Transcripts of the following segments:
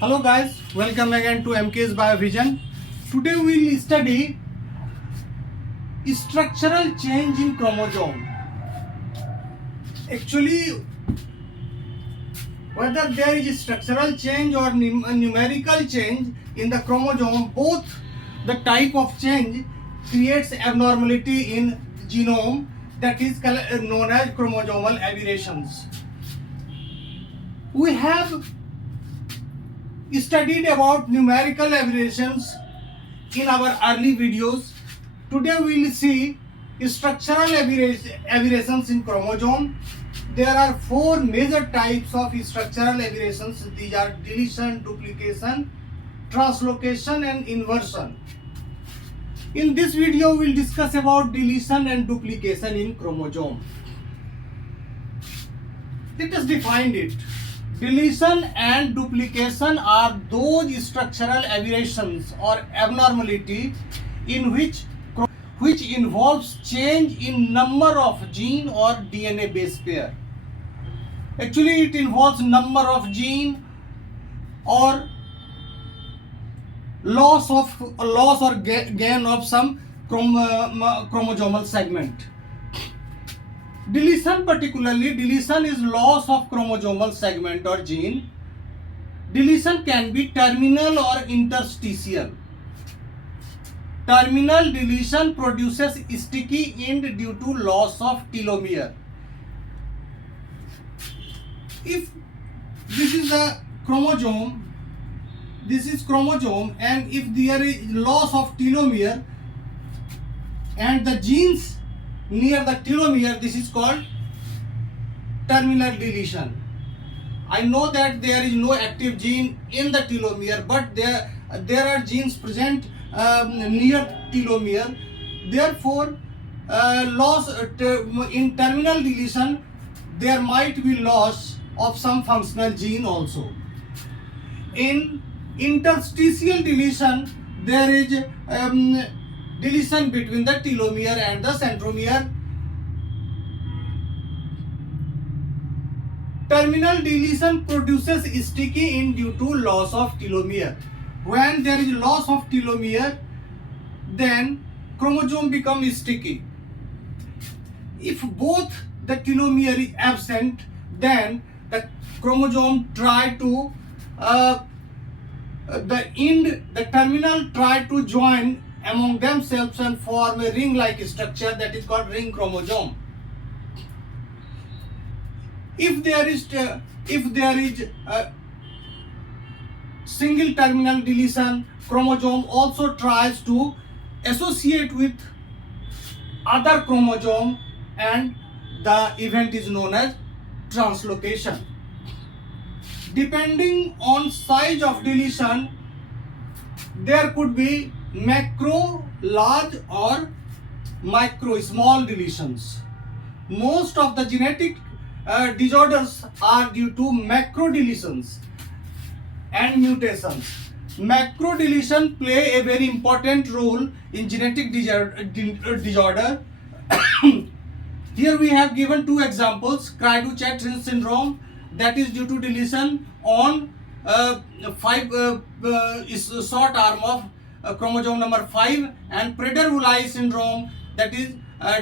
Hello guys, welcome again to MK's Biovision. Today we will study structural change in chromosome. Actually, whether there is structural change or numerical change in the chromosome, both the type of change creates abnormality in genome that is known as chromosomal aberrations. We have studied about numerical aberrations in our early videos. Today we will see structural aberrations in chromosome. There are four major types of structural aberrations. These are deletion, duplication, translocation and inversion. In this video we will discuss about deletion and duplication in chromosome. Let us define it. Deletion and duplication are those structural aberrations or abnormality in which involves change in number of gene or DNA base pair. Actually, it involves number of gene or loss or gain of some chromosomal segment. Deletion is loss of chromosomal segment or gene. Deletion can be terminal or interstitial. Terminal deletion produces sticky end due to loss of telomere. If this is a chromosome, and if there is loss of telomere and the genes near the telomere, this is called terminal deletion. I know that there is no active gene in the telomere, but there are genes present near telomere. Therefore, loss in terminal deletion, there might be loss of some functional gene also. In interstitial deletion, there is deletion between the telomere and the centromere. Terminal deletion produces sticky end due to loss of telomere. When there is loss of telomere, then chromosome becomes sticky. If both the telomere is absent, then the chromosome try to the terminal try to join among themselves and form a ring-like structure that is called ring chromosome. If there is a single terminal deletion, chromosome also tries to associate with other chromosome, and the event is known as translocation. Depending on size of deletion, there could be macro, large or micro, small deletions. Most of the genetic disorders are due to macro deletions and mutations. Macro deletion play a very important role in genetic disorder. Here we have given two examples: Cry-du-Chat syndrome, that is due to deletion on short arm of chromosome number 5, and Prader-Willi syndrome, that is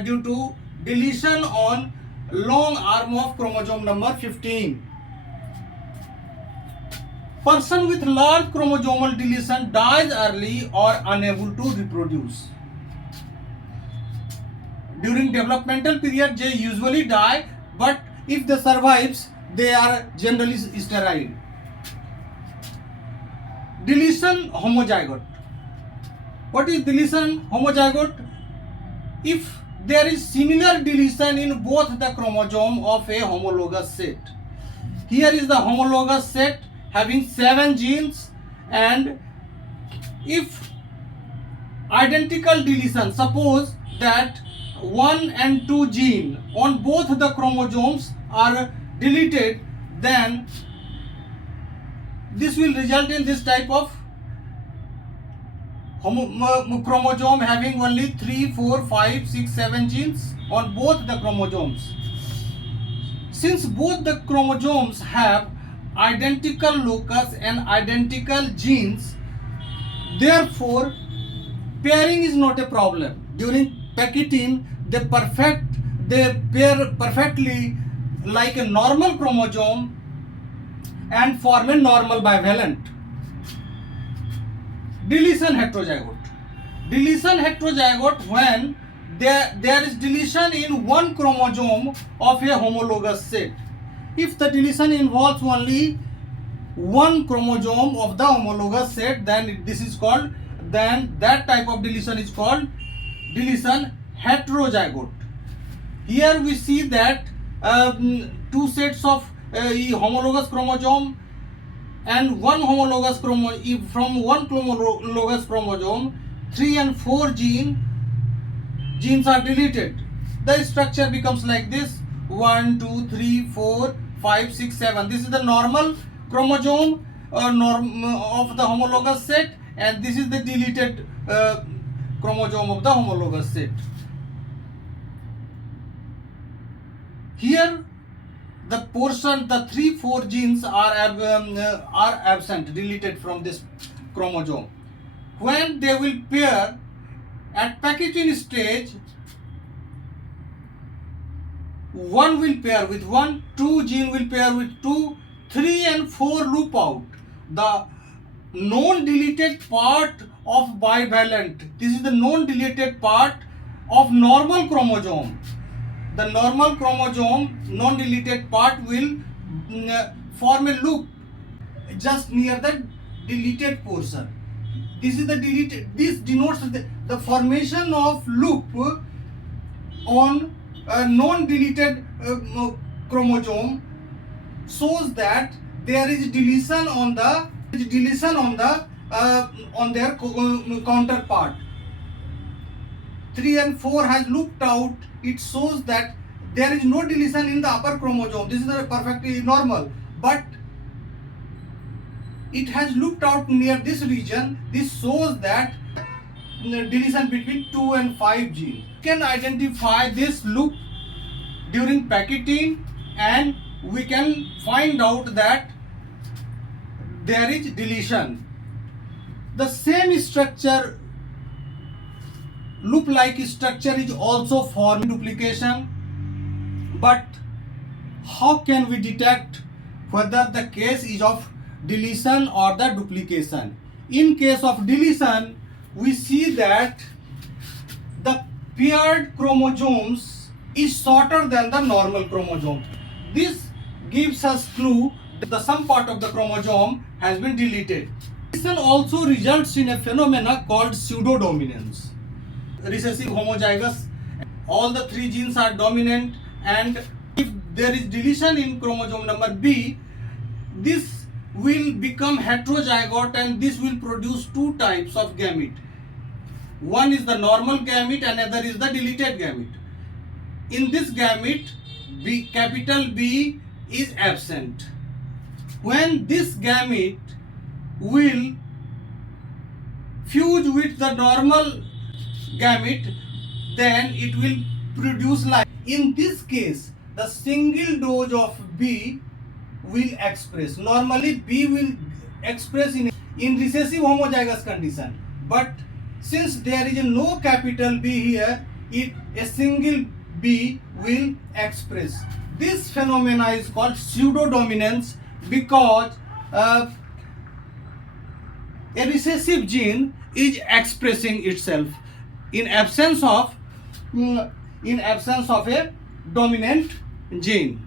due to deletion on long arm of chromosome number 15. Person with large chromosomal deletion dies early or unable to reproduce. During developmental period, they usually die, but if they survives, they are generally sterile. Deletion homozygote. What is deletion homozygote? If there is similar deletion in both the chromosome of a homologous set. Here is the homologous set having 7 genes, and if identical deletion, suppose that 1 and 2 gene on both the chromosomes are deleted, then this will result in this type of chromosome having only 3, 4, 5, 6, 7 genes on both the chromosomes. Since both the chromosomes have identical locus and identical genes. Therefore, pairing is not a problem. During packaging, they pair perfectly like a normal chromosome and form a normal bivalent. Deletion heterozygote. Deletion heterozygote when there is deletion in one chromosome of a homologous set. If the deletion involves only one chromosome of the homologous set, then that type of deletion is called deletion heterozygote. Here we see that two sets of homologous chromosome and one homologous chromosome. From one homologous chromosome, 3 and 4 genes are deleted. The structure becomes like this: 1, 2, 3, 4, 5, 6, 7. This is the normal chromosome of the homologous set, and this is the deleted chromosome of the homologous set. Here the 3, 4 genes are absent, deleted from this chromosome. When they will pair at packaging stage, 1 will pair with 1, 2 gene will pair with 2, 3 and 4 loop out. The non-deleted part of bivalent. This is the non-deleted part of normal chromosome. The normal chromosome non-deleted part will form a loop just near the deleted portion. This is the deleted. This denotes the formation of loop on a non-deleted chromosome, shows that there is deletion on their counterpart. 3 and 4 has looped out. It shows that there is no deletion in the upper chromosome. This is perfectly normal, but it has looped out near this region. This shows that deletion between 2 and 5 genes. You can identify this loop during packaging, and we can find out that there is deletion. The same structure, loop-like structure, is also formed in duplication. But how can we detect whether the case is of deletion or the duplication? In case of deletion, we see that the paired chromosomes is shorter than the normal chromosome. This gives us clue that some part of the chromosome has been deleted. Deletion also results in a phenomena called pseudodominance. Recessive homozygous, all the 3 genes are dominant, and if there is deletion in chromosome number B, this will become heterozygote, and this will produce 2 types of gamete. One is the normal gamete, and another is the deleted gamete. In this gamete, capital B is absent. When this gamete will fuse with the normal gamete, then it will produce life. In this case, the single dose of B will express. Normally B will express in recessive homozygous condition, but since there is no capital B here, a single B will express. This phenomena is called pseudodominance because a recessive gene is expressing itself in absence of a dominant gene.